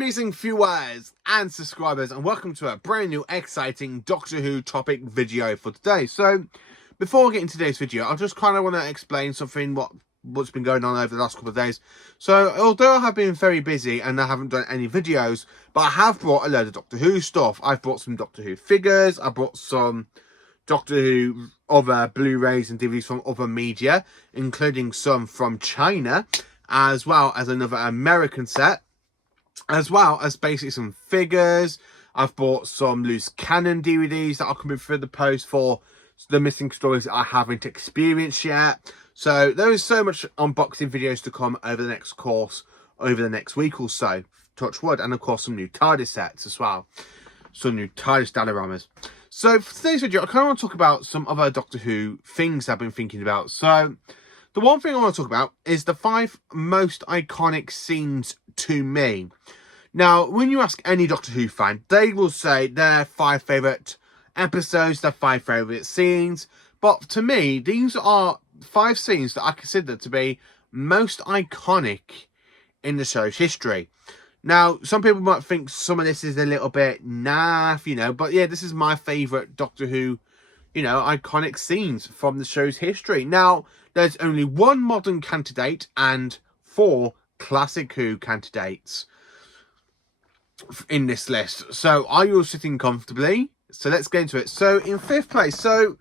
amazing viewers and subscribers, and welcome to a brand new exciting Doctor Who topic video for today. So before I get into today's video, I just kind of want to explain something what's been going on over the last couple of days. So although I have been very busy and I haven't done any videos, but I have brought a load of Doctor Who stuff. I've brought some Doctor Who figures, I brought some Doctor Who other Blu-rays and DVDs from other media, including some from China, as well as another American set, as well as basically some figures. I've bought some loose canon DVDs that are coming through the post for the missing stories that I haven't experienced yet. So there is so much unboxing videos to come over the next week or so, touch wood, and of course some new TARDIS sets as well, some new TARDIS dioramas. So for today's video, I kind of want to talk about some other Doctor Who things I've been thinking about. So the one thing I want to talk about is the 5 most iconic scenes to me. Now, when you ask any Doctor Who fan, they will say their 5 favourite episodes, their 5 favourite scenes. But to me, these are 5 scenes that I consider to be most iconic in the show's history. Now, some people might think some of this is a little bit naff, you know, but yeah, this is my favourite Doctor Who, you know, iconic scenes from the show's history. Now, there's only 1 modern candidate and 4 classic Who candidates in this list. So, are you all sitting comfortably? So, let's get into it. So, in 5th place, so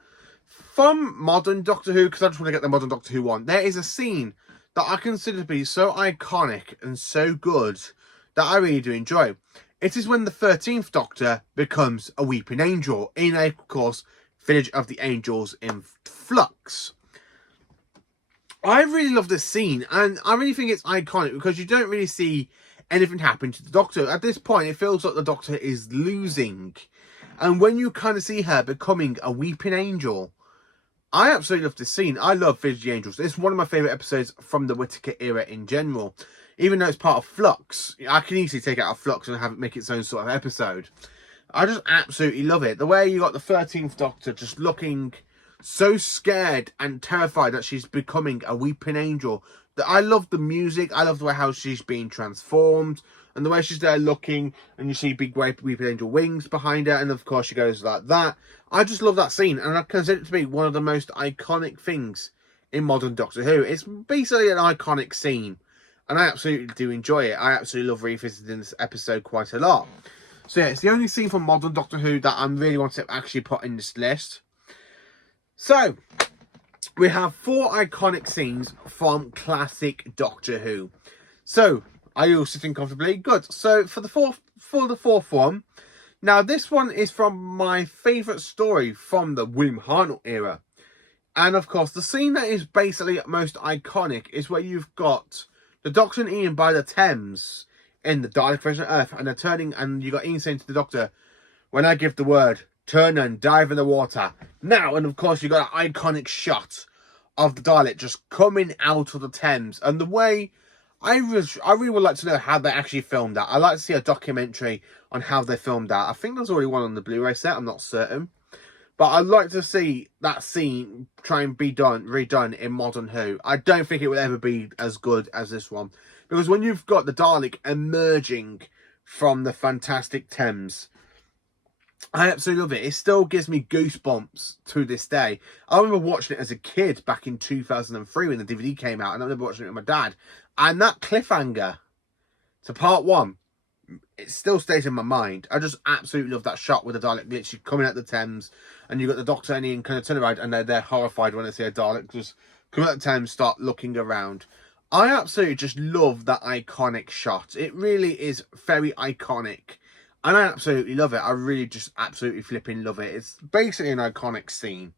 from modern Doctor Who, because I just want to get the modern Doctor Who one, there is a scene that I consider to be so iconic and so good that I really do enjoy. It is when the 13th Doctor becomes a weeping angel in, of course, Village of the Angels in Flux. I really love this scene, and I really think it's iconic because you don't really see anything happen to the Doctor. At this point, it feels like the Doctor is losing. And when you kind of see her becoming a weeping angel, I absolutely love this scene. I love Village of the Angels. It's one of my favourite episodes from the Whittaker era in general. Even though it's part of Flux, I can easily take it out of Flux and have it make its own sort of episode. I just absolutely love it. The way you got the 13th Doctor just looking so scared and terrified that she's becoming a weeping angel. I love the music. I love the way how she's being transformed. And the way she's there looking, and you see big weeping angel wings behind her. And of course she goes like that. I just love that scene. And I consider it to be one of the most iconic things in modern Doctor Who. It's basically an iconic scene. And I absolutely do enjoy it. I absolutely love revisiting this episode quite a lot. So yeah, it's the only scene from modern Doctor Who that I really want to actually put in this list. So, we have 4 iconic scenes from classic Doctor Who. So, are you all sitting comfortably? Good. So, for the fourth one, now this one is from my favourite story from the William Hartnell era. And of course, the scene that is basically most iconic is where you've got the Doctor and Ian by the Thames in the Dalek version of Earth, and they're turning, and you got Ian saying to the Doctor, "When I give the word, turn and dive in the water now." And of course, you got an iconic shot of the Dalek just coming out of the Thames, and the way I really would like to know how they actually filmed that. I'd like to see a documentary on how they filmed that. I think there's already one on the Blu-ray set. I'm not certain. But I'd like to see that scene try and be redone in modern Who. I don't think it will ever be as good as this one. Because when you've got the Dalek emerging from the fantastic Thames, I absolutely love it. It still gives me goosebumps to this day. I remember watching it as a kid back in 2003 when the DVD came out. And I remember watching it with my dad. And that cliffhanger to part 1, it still stays in my mind. I just absolutely love that shot with the Dalek literally coming out the Thames, and you got the Doctor and Ian kind of turn around, and they're horrified when they see a Dalek just come out the Thames, start looking around. I absolutely just love that iconic shot. It really is very iconic, and I absolutely love it. I really just absolutely flipping love it. It's basically an iconic scene.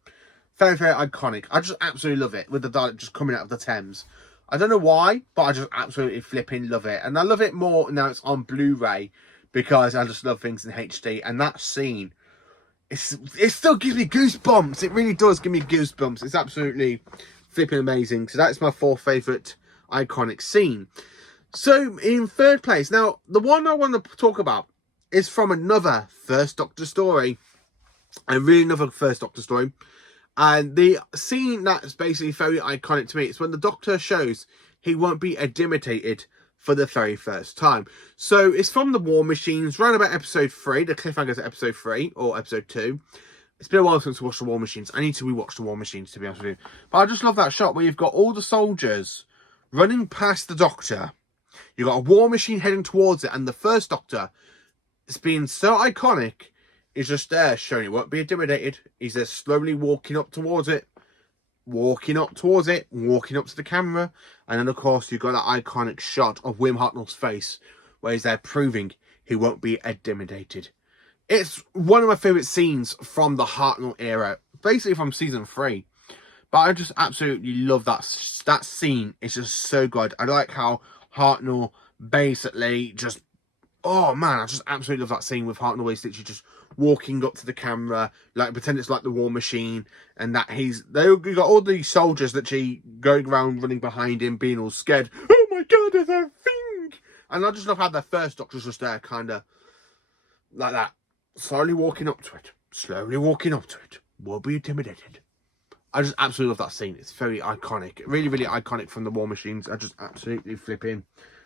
Very, very iconic. I just absolutely love it with the Dalek just coming out of the Thames. I don't know why, but I just absolutely flipping love it. And I love it more now it's on Blu-ray because I just love things in HD. And that scene, it still gives me goosebumps. It really does give me goosebumps. It's absolutely flipping amazing. So that's my 4th favourite iconic scene. So in 3rd place, now the one I want to talk about is from another First Doctor story. I really love a First Doctor story. And the scene that's basically very iconic to me is when the Doctor shows he won't be intimidated for the very first time. So it's from the War Machines, round about episode 3. The cliffhanger's at episode 3 or episode 2. It's been a while since I watched the War Machines. I need to rewatch the War Machines, to be honest with you. But I just love that shot where you've got all the soldiers running past the Doctor. You've got a War Machine heading towards it, and the first Doctor, it's been so iconic, is just there showing it won't be intimidated. He's there slowly walking up towards it, walking up to the camera, and then of course you've got that iconic shot of William Hartnell's face where he's there proving he won't be intimidated. It's one of my favourite scenes from the Hartnell era, basically from season 3. But I just absolutely love that scene. It's just so good. I like how Hartnell basically just, oh man, I just absolutely love that scene with Hartnell where he's literally just walking up to the camera, like pretend it's like the War Machine, and that you got all these soldiers literally going around running behind him, being all scared. Oh my god, there's a thing! And I just love how the first Doctor's just there, kind of like that, slowly walking up to it, won't be intimidated. I just absolutely love that scene. It's very iconic, really, really iconic from the War Machines. I just absolutely flipping.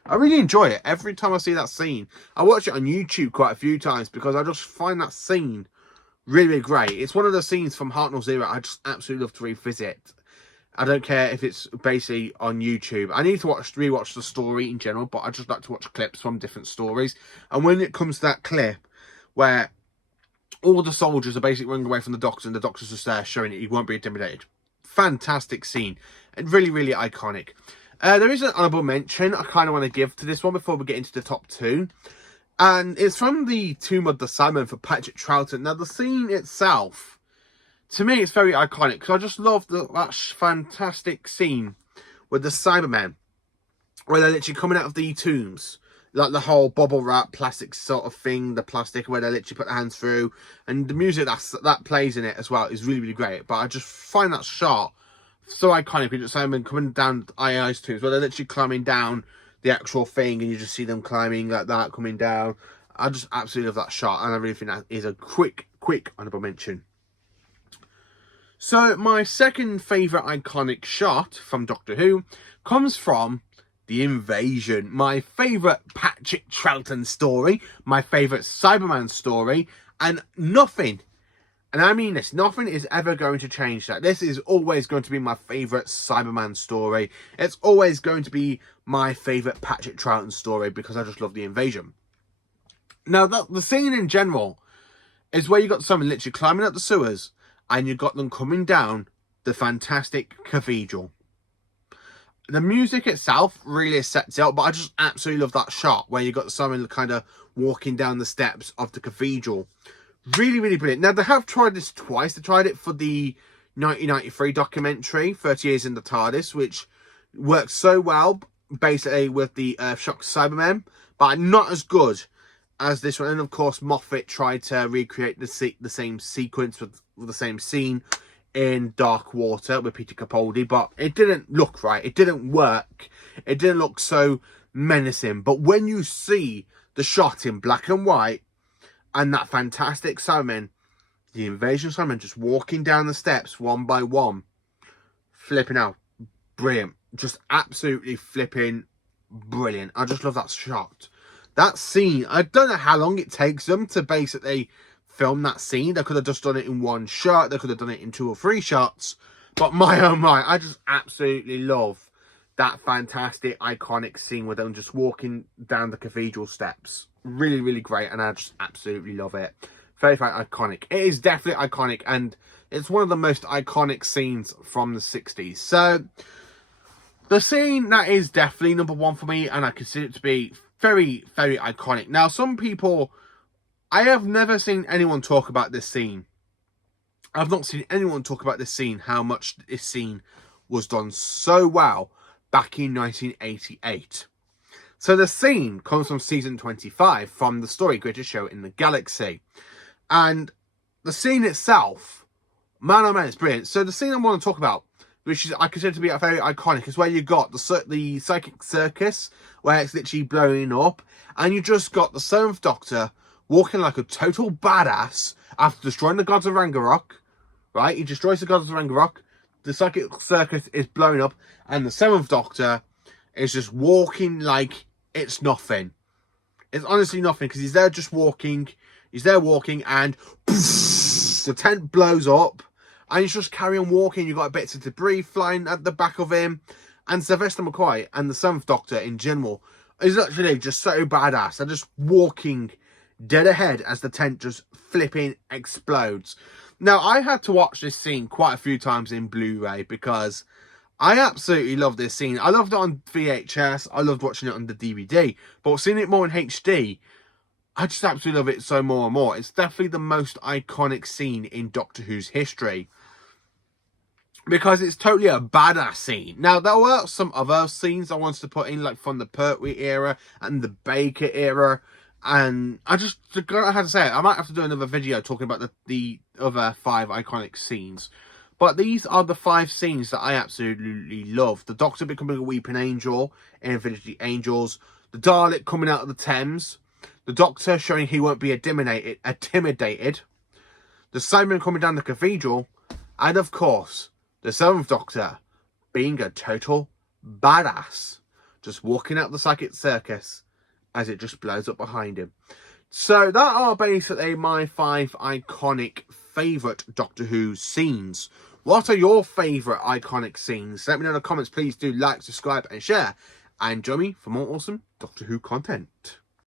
I really enjoy it. Every time I see that scene, I watch it on YouTube quite a few times because I just find that scene really, really great. It's one of the scenes from Hartnell's era I just absolutely love to revisit. I don't care if it's basically on YouTube. I need to rewatch the story in general, but I just like to watch clips from different stories. And when it comes to that clip where all the soldiers are basically running away from the Doctor and the Doctor's just there showing it he won't be intimidated. Fantastic scene. And really, really iconic. There is an honourable mention I kind of want to give to this one before we get into the top 2. And it's from the Tomb of the Cybermen for Patrick Troughton. Now, the scene itself, to me, it's very iconic because I just love that fantastic scene with the Cybermen where they're literally coming out of the tombs. Like the whole bubble wrap plastic sort of thing, the plastic where they literally put their hands through. And the music that plays in it as well is really, really great. But I just find that shot so iconic. You just see them coming down II's tombs where they're literally climbing down the actual thing and you just see them climbing like that, coming down. I just absolutely love that shot, and I really think that is a quick honourable mention. So my second favourite iconic shot from Doctor Who comes from The Invasion, my favourite Patrick Troughton story, my favourite Cyberman story, and nothing, and I mean this, nothing is ever going to change that. This is always going to be my favourite Cyberman story. It's always going to be my favourite Patrick Troughton story because I just love The Invasion. Now, the scene in general is where you got someone literally climbing up the sewers and you got them coming down the fantastic cathedral. The music itself really sets it up, but I just absolutely love that shot where you got someone kind of walking down the steps of the cathedral. Really, really brilliant. Now, they have tried this twice. They tried it for the 1993 documentary, 30 Years in the TARDIS, which works so well, basically, with the Earthshock Cybermen, but not as good as this one. And, of course, Moffat tried to recreate the same sequence with the same scene in Dark Water with Peter Capaldi, but it didn't look right. It didn't work. It didn't look so menacing. But when you see the shot in black and white and that fantastic Cybermen, the Invasion Cybermen just walking down the steps one by one, flipping out, brilliant. Just absolutely flipping brilliant. I just love that shot. That scene, I don't know how long it takes them to basically film that scene. They could have just done it in one shot. They could have done it in 2 or 3 shots. But my oh my, I just absolutely love that fantastic iconic scene with them just walking down the cathedral steps. Really, really great, and I just absolutely love it. Very, very iconic. It is definitely iconic, and it's one of the most iconic scenes from the 60s. So, the scene that is definitely number 1 for me, and I consider it to be very, very iconic. Now, some people, I have never seen anyone talk about this scene. I've not seen anyone talk about this scene, how much this scene was done so well back in 1988. So the scene comes from season 25 from the story Greatest Show in the Galaxy. And the scene itself, man oh man, it's brilliant. So the scene I want to talk about, which is I consider to be very iconic, is where you got the psychic circus, where it's literally blowing up, and you just got the 7th Doctor walking like a total badass after destroying the gods of Ragnarok, right? He destroys the gods of Ragnarok, the psychic circus is blowing up, and the 7th Doctor is just walking like it's nothing. It's honestly nothing, because he's there just walking. He's there walking, and the tent blows up, and he's just carry on walking. You've got bits of debris flying at the back of him, and Sylvester McCoy and the 7th Doctor in general is actually just so badass. They're just walking dead ahead as the tent just flipping explodes. Now, I had to watch this scene quite a few times in Blu-ray because I absolutely love this scene. I loved it on VHS. I loved watching it on the DVD. But seeing it more in HD, I just absolutely love it so more and more. It's definitely the most iconic scene in Doctor Who's history, because it's totally a badass scene. Now, there were some other scenes I wanted to put in, like from the Pertwee era and the Baker era. And I had to say, I might have to do another video talking about the other 5 iconic scenes. But these are the 5 scenes that I absolutely love. The Doctor becoming a weeping angel in Village of the Angels. The Dalek coming out of the Thames. The Doctor showing he won't be intimidated. The Cybermen coming down the cathedral. And of course, the 7th Doctor being a total badass. Just walking out the Psychic Circus as it just blows up behind him. So that are basically my 5 iconic favourite Doctor Who scenes. What are your favourite iconic scenes? Let me know in the comments. Please do like, subscribe and share. And join me for more awesome Doctor Who content.